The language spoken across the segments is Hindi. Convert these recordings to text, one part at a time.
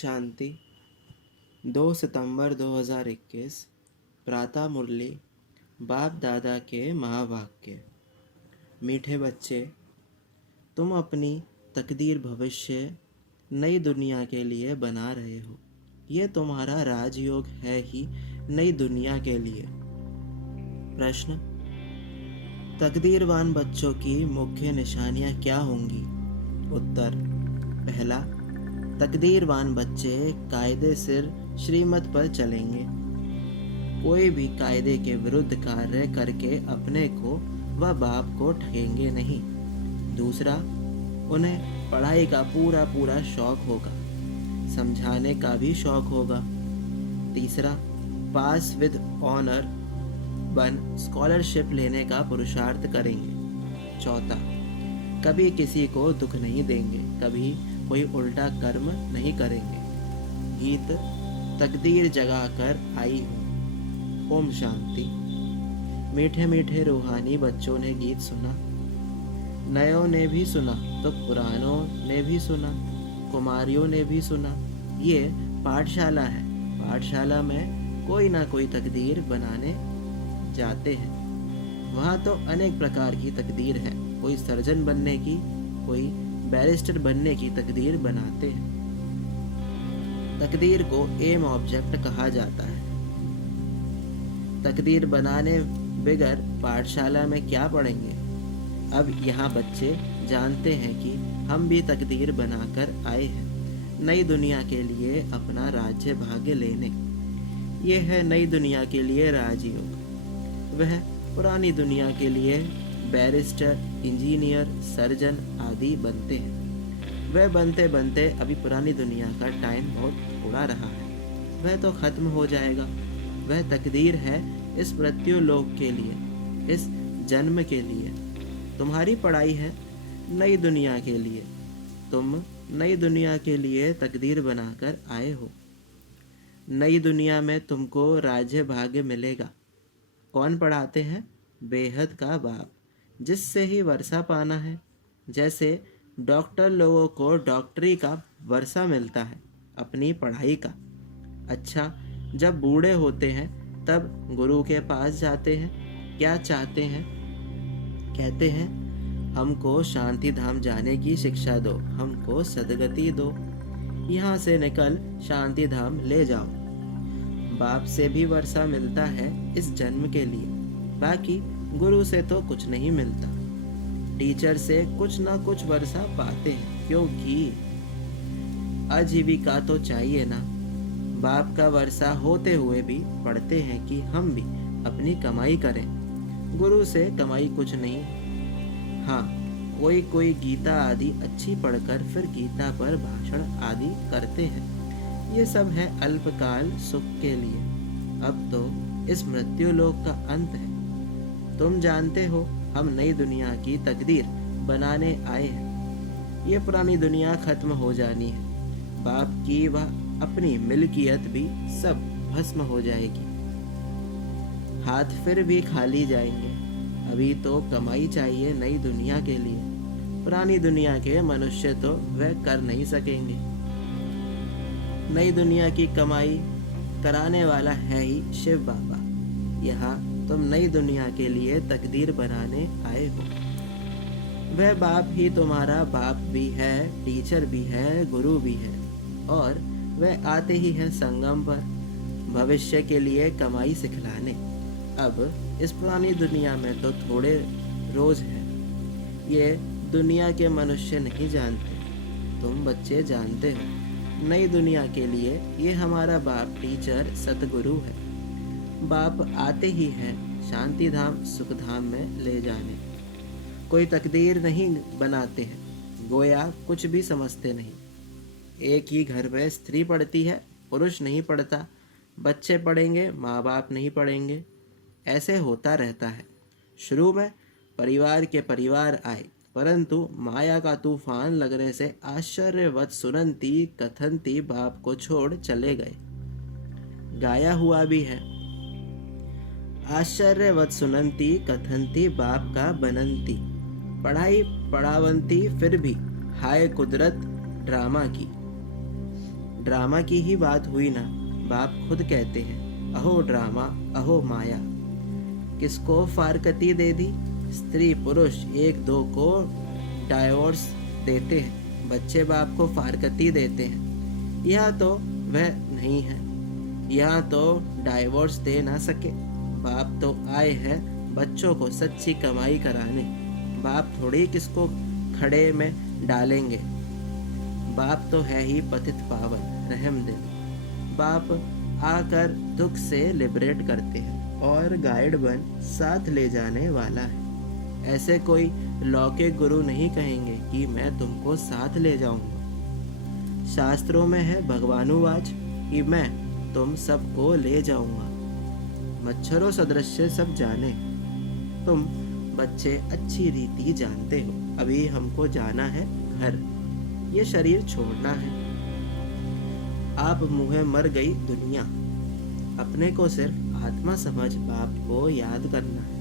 शांति। 2 सितंबर 2021 प्रातः मुरली बाप दादा के महावाक्य। मीठे बच्चे, तुम अपनी तकदीर भविष्य नई दुनिया के लिए बना रहे हो। ये तुम्हारा राजयोग है ही नई दुनिया के लिए। प्रश्न: तकदीरवान बच्चों की मुख्य निशानियां क्या होंगी? उत्तर: पहला, तकदीरवान बच्चे कायदे सिर श्रीमत पर चलेंगे। कोई भी कायदे के विरुद्ध कार्य करके अपने को व बाप को ठगेंगे नहीं। दूसरा, उन्हें पढ़ाई का पूरा शौक होगा, समझाने का भी शौक होगा। तीसरा, पास विद ऑनर बन स्कॉलरशिप लेने का पुरुषार्थ करेंगे। चौथा, कभी किसी को दुख नहीं देंगे, कभी कोई उल्टा कर्म नहीं करेंगे। गीत तकदीर जगा कर आई हूँ। ओम शांति। मीठे मीठे रूहानी बच्चों ने गीत सुना, नयों ने भी सुना तो पुरानों ने भी सुना, कुमारियों ने भी सुना। ये पाठशाला है। पाठशाला में कोई ना कोई तकदीर बनाने जाते हैं। वहाँ तो अनेक प्रकार की तकदीर है। कोई सर्जन बनने की, कोई बैरिस्टर बनने की तकदीर बनाते हैं। तकदीर को एम ऑब्जेक्ट कहा जाता है। तकदीर बनाने बगैर पाठशाला में क्या पढ़ेंगे? अब यहाँ बच्चे जानते हैं कि हम भी तकदीर बनाकर आए हैं नई दुनिया के लिए अपना राज्य भाग्य लेने। ये है नई दुनिया के लिए राजयोग। वह पुरानी दुनिया के लिए बैरिस्टर, इंजीनियर, सर्जन आदि बनते हैं। वह बनते बनते अभी पुरानी दुनिया का टाइम बहुत थोड़ा रहा है, वह तो खत्म हो जाएगा। वह तकदीर है इस मृत्यु लोक के लिए, इस जन्म के लिए। तुम्हारी पढ़ाई है नई दुनिया के लिए। तुम नई दुनिया के लिए तकदीर बनाकर आए हो। नई दुनिया में तुमको राज्य भाग्य मिलेगा। कौन पढ़ाते हैं? बेहद का बाप, जिससे ही वर्षा पाना है। जैसे डॉक्टर लोगों को डॉक्टरी का वर्षा मिलता है अपनी पढ़ाई का। अच्छा, जब बूढ़े होते हैं तब गुरु के पास जाते हैं। क्या चाहते हैं? कहते हैं, हमको शांति धाम जाने की शिक्षा दो, हमको सदगति दो, यहाँ से निकल शांति धाम ले जाओ। बाप से भी वर्षा मिलता है इस जन्म के लिए, बाकी गुरु से तो कुछ नहीं मिलता। टीचर से कुछ ना कुछ वर्षा पाते हैं, क्योंकि आजीविका तो चाहिए ना। बाप का वर्षा होते हुए भी पढ़ते हैं कि हम भी अपनी कमाई करें। गुरु से कमाई कुछ नहीं। हाँ, कोई गीता आदि अच्छी पढ़कर फिर गीता पर भाषण आदि करते हैं। ये सब है अल्पकाल सुख के लिए। अब तो इस मृत्यु लोक का अंत है। तुम जानते हो हम नई दुनिया की तकदीर बनाने आए हैं। ये पुरानी दुनिया खत्म हो जानी है। बाप की वह अपनी मिल्कियत भी सब भस्म हो जाएगी। हाथ फिर भी खाली जाएंगे। अभी तो कमाई चाहिए नई दुनिया के लिए। पुरानी दुनिया के मनुष्य तो वह कर नहीं सकेंगे। नई दुनिया की कमाई कराने वाला है ही शिव बाबा। यहाँ तुम नई दुनिया के लिए तकदीर बनाने आए हो। वह बाप ही तुम्हारा बाप भी है, टीचर भी है, गुरु भी है। और वह आते ही हैं संगम पर भविष्य के लिए कमाई सिखलाने। अब इस पुरानी दुनिया में तो थोड़े रोज हैं। ये दुनिया के मनुष्य नहीं जानते, तुम बच्चे जानते हो। नई दुनिया के लिए ये हमारा बाप टीचर सतगुरु है। बाप आते ही हैं शांति धाम सुख धाम में ले जाने। कोई तकदीर नहीं बनाते हैं, गोया कुछ भी समझते नहीं। एक ही घर में स्त्री पढ़ती है, पुरुष नहीं पढ़ता। बच्चे पढ़ेंगे, माँ बाप नहीं पढ़ेंगे। ऐसे होता रहता है। शुरू में परिवार के परिवार आए, परंतु माया का तूफान लगने से आश्चर्यवत सुनंती कथनती बाप को छोड़ चले गए। गाया हुआ भी है, आश्चर्यवत सुनंती कथनती बाप का बनंती। पढ़ाई पढ़ावंती फिर भी हाय कुदरत ड्रामा की। ड्रामा की ही बात हुई ना, बाप खुद कहते हैं, अहो ड्रामा, अहो माया। किसको फारकती दे दी? स्त्री पुरुष एक दो को डाइवोर्स देते हैं, बच्चे बाप को फारकती देते हैं। यह तो वह नहीं है, यह तो डाइवोर्स दे ना सके। बाप तो आए हैं बच्चों को सच्ची कमाई कराने। बाप थोड़ी किसको खड़े में डालेंगे। बाप तो है ही पतित पावन, रहम दिल। बाप आकर दुख से लिबरेट करते हैं और गाइड बन साथ ले जाने वाला है। ऐसे कोई लौकिक गुरु नहीं कहेंगे कि मैं तुमको साथ ले जाऊंगा। शास्त्रों में है भगवानुवाच कि मैं तुम सबको ले जाऊंगा। मच्छरों सदृश सब जाने, तुम बच्चे अच्छी रीति जानते हो। अभी हमको जाना है घर, ये शरीर छोड़ना है। आप मुँहे मर गई दुनिया, अपने को सिर्फ आत्मा समझ बाप को याद करना है।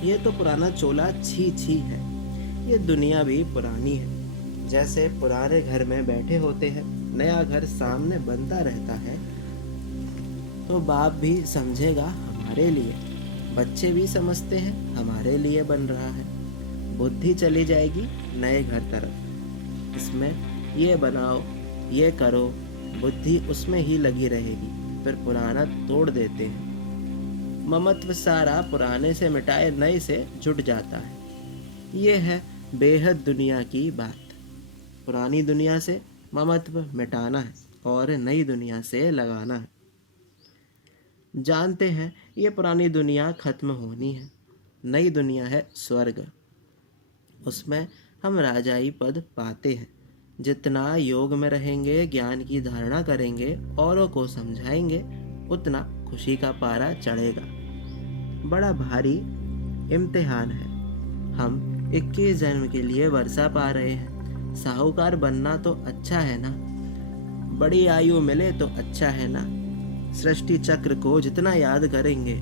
ये तो पुराना चोला छी छी है, ये दुनिया भी पुरानी है। जैसे पुराने घर में बैठे होते हैं, नया घर सामने बनता रहता है, तो बाप भी समझेगा हमारे लिए, बच्चे भी समझते हैं हमारे लिए बन रहा है। बुद्धि चली जाएगी नए घर तरफ, इसमें ये बनाओ ये करो, बुद्धि उसमें ही लगी रहेगी। फिर पुराना तोड़ देते हैं, ममत्व सारा पुराने से मिटाए नए से जुट जाता है। ये है बेहद दुनिया की बात। पुरानी दुनिया से ममत्व मिटाना है और नई दुनिया से लगाना है। जानते हैं ये पुरानी दुनिया खत्म होनी है, नई दुनिया है स्वर्ग। उसमें हम राजाई पद पाते हैं। जितना योग में रहेंगे, ज्ञान की धारणा करेंगे, औरों को समझाएंगे, उतना खुशी का पारा चढ़ेगा। बड़ा भारी इम्तिहान है। हम 21 जन्म के लिए वर्षा पा रहे हैं। साहूकार बनना तो अच्छा है ना, बड़ी आयु मिले तो अच्छा है ना। सृष्टि चक्र को जितना याद करेंगे,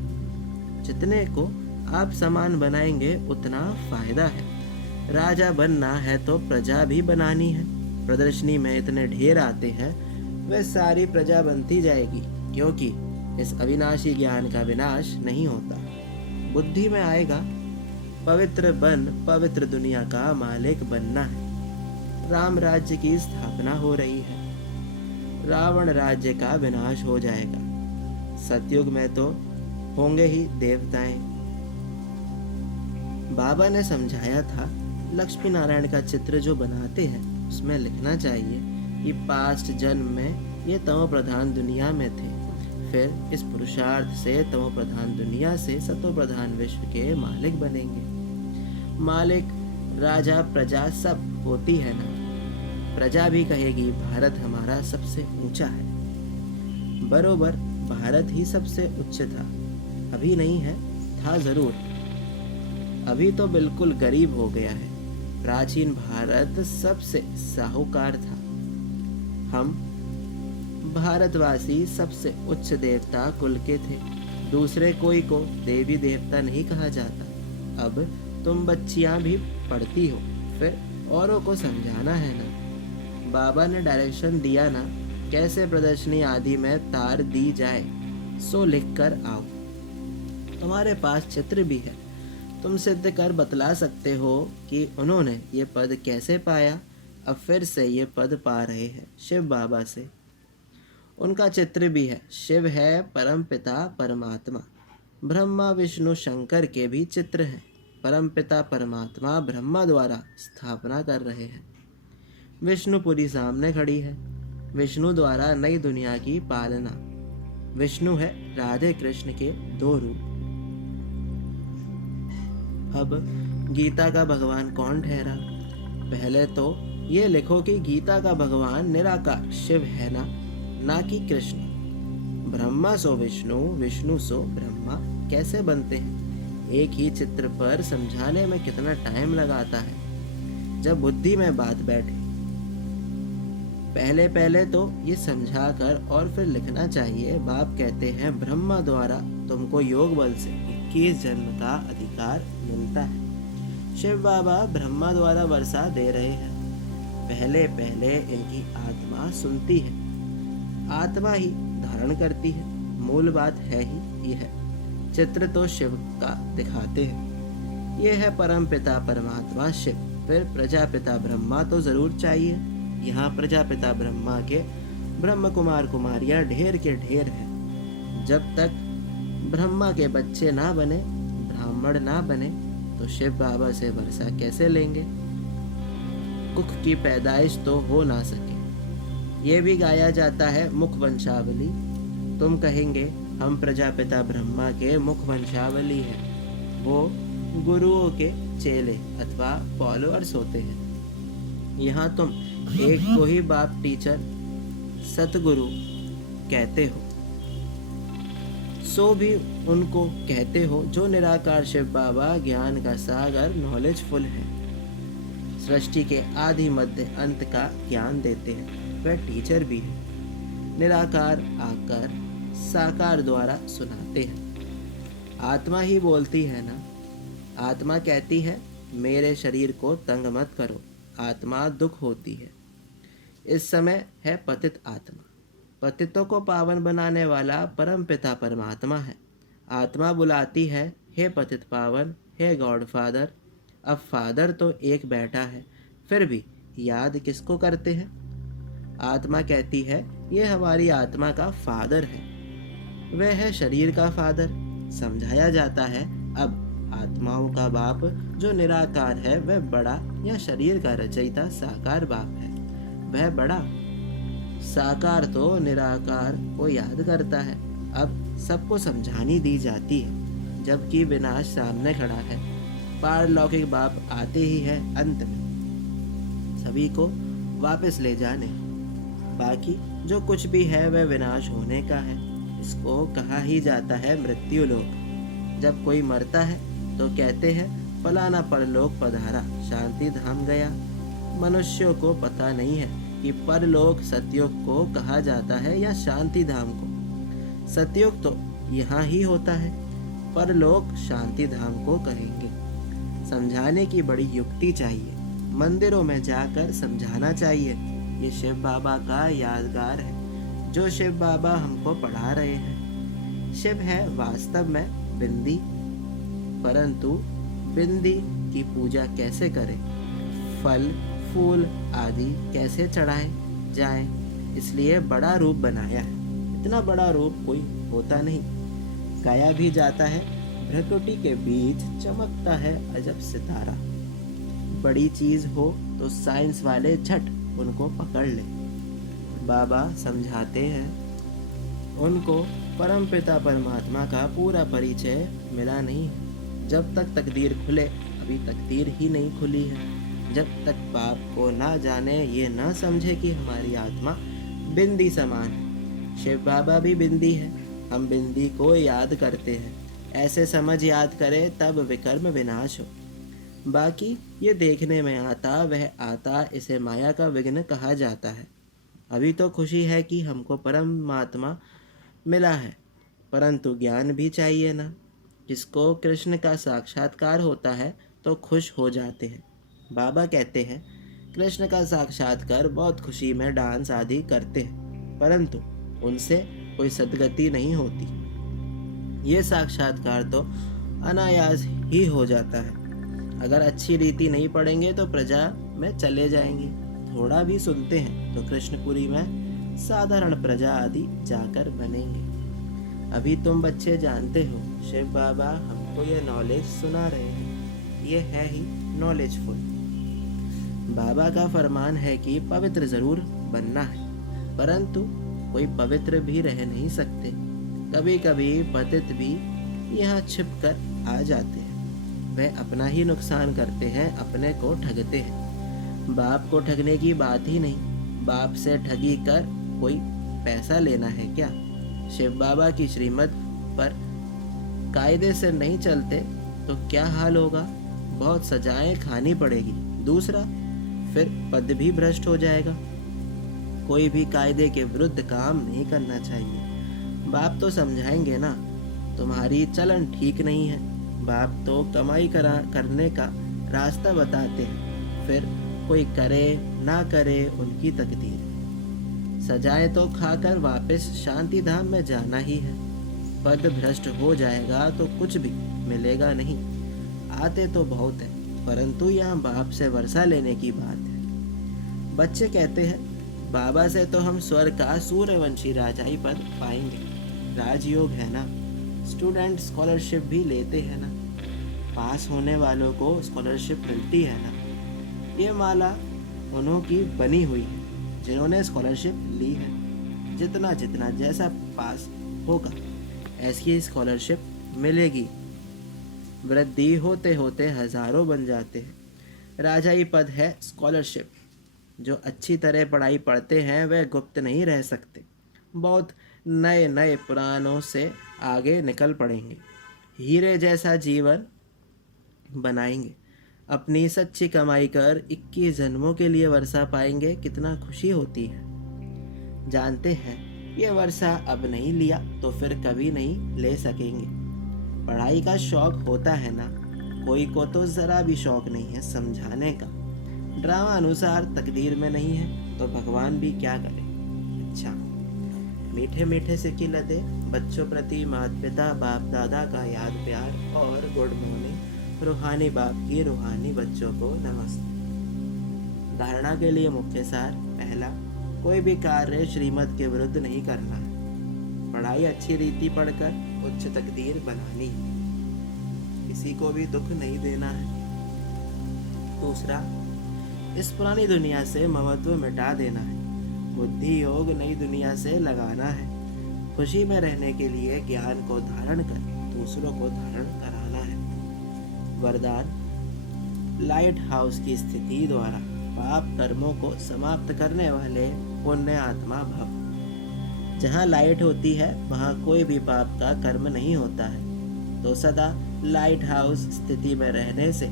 जितने को आप समान बनाएंगे, उतना फायदा है। राजा बनना है तो प्रजा भी बनानी है। प्रदर्शनी में इतने ढेर आते हैं, वह सारी प्रजा बनती जाएगी, क्योंकि इस अविनाशी ज्ञान का विनाश नहीं होता। बुद्धि में आएगा पवित्र बन पवित्र दुनिया का मालिक बनना है। राम राज्य की स्थापना हो रही है, रावण राज्य का विनाश हो जाएगा। सतयुग में तो होंगे ही देवताएं। बाबा ने समझाया था, लक्ष्मी नारायण का चित्र जो बनाते हैं उसमें लिखना चाहिए कि पास्ट जन्म में ये तमो प्रधान दुनिया में थे, फिर इस पुरुषार्थ से तमो प्रधान दुनिया से सतो प्रधान विश्व के मालिक बनेंगे। मालिक राजा प्रजा सब होती है ना। प्रजा भी कहेगी भारत हमारा सबसे ऊंचा है। बरोबर भारत ही सबसे उच्च था, अभी नहीं है, था जरूर, अभी तो बिल्कुल गरीब हो गया है। प्राचीन भारत सबसे साहूकार था। हम भारतवासी सबसे उच्च देवता कुल के थे, दूसरे कोई को देवी देवता नहीं कहा जाता। अब तुम बच्चियां भी पढ़ती हो, फिर औरों को समझाना है ना। बाबा ने डायरेक्शन दिया ना, कैसे प्रदर्शनी आदि में तार दी जाए, सो लिख कर आओ। तुम्हारे पास चित्र भी है, तुम सिद्ध कर बतला सकते हो कि उन्होंने ये पद कैसे पाया। अब फिर से ये पद पा रहे हैं शिव बाबा से। उनका चित्र भी है, शिव है परम पिता परमात्मा। ब्रह्मा विष्णु शंकर के भी चित्र हैं। परम पिता परमात्मा ब्रह्मा द्वारा स्थापना कर रहे हैं। विष्णुपुरी सामने खड़ी है, विष्णु द्वारा नई दुनिया की पालना। विष्णु है राधे कृष्ण के दो रूप। अब गीता का भगवान कौन ठहरा? पहले तो ये लिखो कि गीता का भगवान निराकार शिव है ना कि कृष्ण। ब्रह्मा सो विष्णु, विष्णु सो ब्रह्मा कैसे बनते हैं? एक ही चित्र पर समझाने में कितना टाइम लगाता है जब बुद्धि में बात बैठे। पहले पहले तो ये समझा कर और फिर लिखना चाहिए। बाप कहते हैं ब्रह्मा द्वारा तुमको योग बल से 21 जन्म का अधिकार मिलता है। शिव बाबा ब्रह्मा द्वारा वर्षा दे रहे हैं। पहले पहले इनकी आत्मा सुनती है, आत्मा ही धारण करती है। मूल बात है ही यह। चित्र तो शिव का दिखाते हैं। यह है परम पिता परमात्मा शिव। फिर प्रजापिता ब्रह्मा तो जरूर चाहिए। यहाँ प्रजापिता ब्रह्मा के ब्रह्म कुमार कुमारियाँ ढेर के ढेर हैं। जब तक ब्रह्मा के बच्चे ना बने, ब्राह्मण ना बने, तो शिव बाबा से वर्षा कैसे लेंगे? कुख की पैदाइश तो हो ना सके। ये भी गाया जाता है मुख वंशावली। तुम कहेंगे हम प्रजापिता ब्रह्मा के मुख वंशावली हैं। वो गुरुओं के चेले अथवा फॉलोअर्स होते हैं। यहाँ तुम एक को ही बाप टीचर सतगुरु कहते हो, सो भी उनको कहते हो जो निराकार शिव बाबा ज्ञान का सागर नॉलेजफुल है, सृष्टि के आदि मध्य अंत का ज्ञान देते हैं। वह टीचर भी है। निराकार आकर साकार द्वारा सुनाते हैं। आत्मा ही बोलती है ना। आत्मा कहती है मेरे शरीर को तंग मत करो। आत्मा दुख होती है। इस समय है पतित आत्मा। पतितों को पावन बनाने वाला परम पिता परमात्मा है। आत्मा बुलाती है हे पतित पावन, हे गॉड फादर। अब फादर तो एक बैठा है, फिर भी याद किसको करते हैं? आत्मा कहती है ये हमारी आत्मा का फादर है। वह है शरीर का फादर। समझाया जाता है अब आत्माओं का बाप जो निराकार है वह बड़ा, या शरीर का रचयिता साकार बाप है वह बड़ा। साकार तो निराकार को याद करता है। अब सबको समझानी दी जाती है, जबकि विनाश सामने खड़ा है। पारलौकिक बाप आते ही है अंत में सभी को वापस ले जाने। बाकी जो कुछ भी है वह विनाश होने का है। इसको कहा ही जाता है मृत्यु लोक। जब कोई मरता है तो कहते हैं फलाना परलोक पधारा, शांति धाम गया। मनुष्यों को पता नहीं है कि परलोक सतयुग को कहा जाता है या शांति धाम को। सतयुग तो यहाँ ही होता है, परलोक शांति धाम को कहेंगे। समझाने की बड़ी युक्ति चाहिए। मंदिरों में जाकर समझाना चाहिए। ये शिव बाबा का यादगार है जो शिव बाबा हमको पढ़ा रहे हैं। शिव है वास्तव में बिंदी, परंतु बिंदी की पूजा कैसे करें, फल फूल आदि कैसे चढ़ाएं जाएं, इसलिए बड़ा रूप बनाया है। इतना बड़ा रूप कोई होता नहीं। गाया भी जाता है भ्रकुटी के बीच चमकता है अजब सितारा। बड़ी चीज हो तो साइंस वाले झट उनको पकड़ ले। बाबा समझाते हैं उनको परम पिता परमात्मा का पूरा परिचय मिला नहीं है। जब तक तकदीर खुले, अभी तकदीर ही नहीं खुली है। जब तक बाप को ना जाने, ये ना समझे कि हमारी आत्मा बिंदी समान है। शिव बाबा भी बिंदी है, हम बिंदी को याद करते हैं। ऐसे समझ याद करें तब विकर्म विनाश हो। बाकी ये देखने में आता वह आता, इसे माया का विघ्न कहा जाता है। अभी तो खुशी है कि हमको परमात्मा मिला है, परंतु ज्ञान भी चाहिए ना। जिसको कृष्ण का साक्षात्कार होता है तो खुश हो जाते हैं। बाबा कहते हैं कृष्ण का साक्षात्कार बहुत खुशी में डांस आदि करते हैं, परंतु उनसे कोई सद्गति नहीं होती। ये साक्षात्कार तो अनायास ही हो जाता है। अगर अच्छी रीति नहीं पढ़ेंगे तो प्रजा में चले जाएंगे। थोड़ा भी सुनते हैं तो कृष्णपुरी में साधारण प्रजा आदि जाकर बनेंगे। अभी तुम बच्चे जानते हो शिव बाबा हमको ये नॉलेज सुना रहे हैं। ये है ही नॉलेजफुल। बाबा का फरमान है कि पवित्र जरूर बनना है, परंतु कोई पवित्र भी रह नहीं सकते। कभी कभी पतित भी यहाँ छिप कर आ जाते हैं। वह अपना ही नुकसान करते हैं, अपने को ठगते हैं। बाप को ठगने की बात ही नहीं। बाप से ठगी कर कोई पैसा लेना है क्या? शिव बाबा की श्रीमत पर कायदे से नहीं चलते तो क्या हाल होगा? बहुत सजाएं खानी पड़ेगी। दूसरा, फिर पद भी भ्रष्ट हो जाएगा। कोई भी कायदे के विरुद्ध काम नहीं करना चाहिए। बाप तो समझाएंगे ना, तुम्हारी चलन ठीक नहीं है। बाप तो कमाई करने का रास्ता बताते हैं, फिर कोई करे ना करे उनकी तकदीर। सजाएं तो खाकर वापस शांति धाम में जाना ही है। पद भ्रष्ट हो जाएगा तो कुछ भी मिलेगा नहीं। आते तो बहुत है, परंतु यहाँ बाप से वर्षा लेने की बात है। बच्चे कहते हैं, बाबा से तो हम स्वर्ग का सूर्यवंशी राजाई पद पाएंगे। राजयोग है ना, स्टूडेंट स्कॉलरशिप भी लेते हैं ना, पास होने वालों को स्कॉलरशिप मिलती है ना। ये माला उन्हों की बनी हुई है जिन्होंने स्कॉलरशिप ली है। जितना जितना जैसा पास होगा ऐसी स्कॉलरशिप मिलेगी। वृद्धि होते होते हजारों बन जाते हैं। राजाई पद है स्कॉलरशिप। जो अच्छी तरह पढ़ाई पढ़ते हैं वे गुप्त नहीं रह सकते। बहुत नए नए पुराणों से आगे निकल पड़ेंगे। हीरे जैसा जीवन बनाएंगे। अपनी सच्ची कमाई कर 21 जन्मों के लिए वर्षा पाएंगे। कितना खुशी होती है। जानते हैं ये वर्षा अब नहीं लिया तो फिर कभी नहीं ले सकेंगे। पढ़ाई का शौक होता है ना, कोई को तो ज़रा भी शौक नहीं है समझाने का। ड्रामा अनुसार तकदीर में नहीं है तो भगवान भी क्या करे। अच्छा, मीठे मीठे से की लदे बच्चों प्रति माता पिता बाप दादा का याद प्यार और गुड मॉर्निंग। रूहानी बाप की रूहानी बच्चों को नमस्ते। धारणा के लिए मुख्य सार। पहला, कोई भी कार्य श्रीमत के विरुद्ध नहीं करना है। पढ़ाई अच्छी रीति पढ़कर उच्च तकदीर बनानी है। किसी को भी दुख नहीं देना है। दूसरा, इस पुरानी दुनिया से ममत्व मिटा देना है। बुद्धि योग नई दुनिया से लगाना है। खुशी में रहने के लिए ज्ञान को धारण कर दूसरों को धारण कराना है। वरदान, लाइट हाउस की स्थिति द्वारा पाप कर्मों को समाप्त करने वाले पुण्य आत्मा भव। जहाँ लाइट होती है वहाँ कोई भी पाप का कर्म नहीं होता है। तो सदा लाइट हाउस स्थिति में रहने से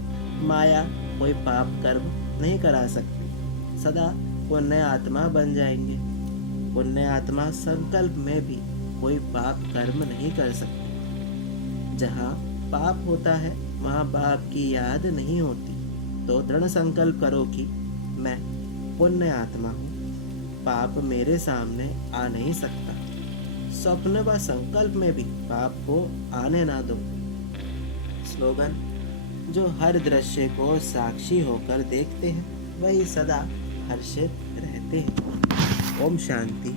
माया कोई पाप कर्म नहीं करा सकती। सदा पुण्य आत्मा बन जाएंगे। पुण्य आत्मा संकल्प में भी कोई पाप कर्म नहीं कर सकती। जहाँ पाप होता है वहाँ बाप की याद नहीं होती। तो दृढ़ संकल्प करो कि मैं पुण्य आत्मा हूँ, पाप मेरे सामने आ नहीं सकता। स्वप्न व संकल्प में भी पाप को आने ना दो। स्लोगन, जो हर दृश्य को साक्षी होकर देखते हैं वही सदा हर्षित रहते हैं। ओम शांति।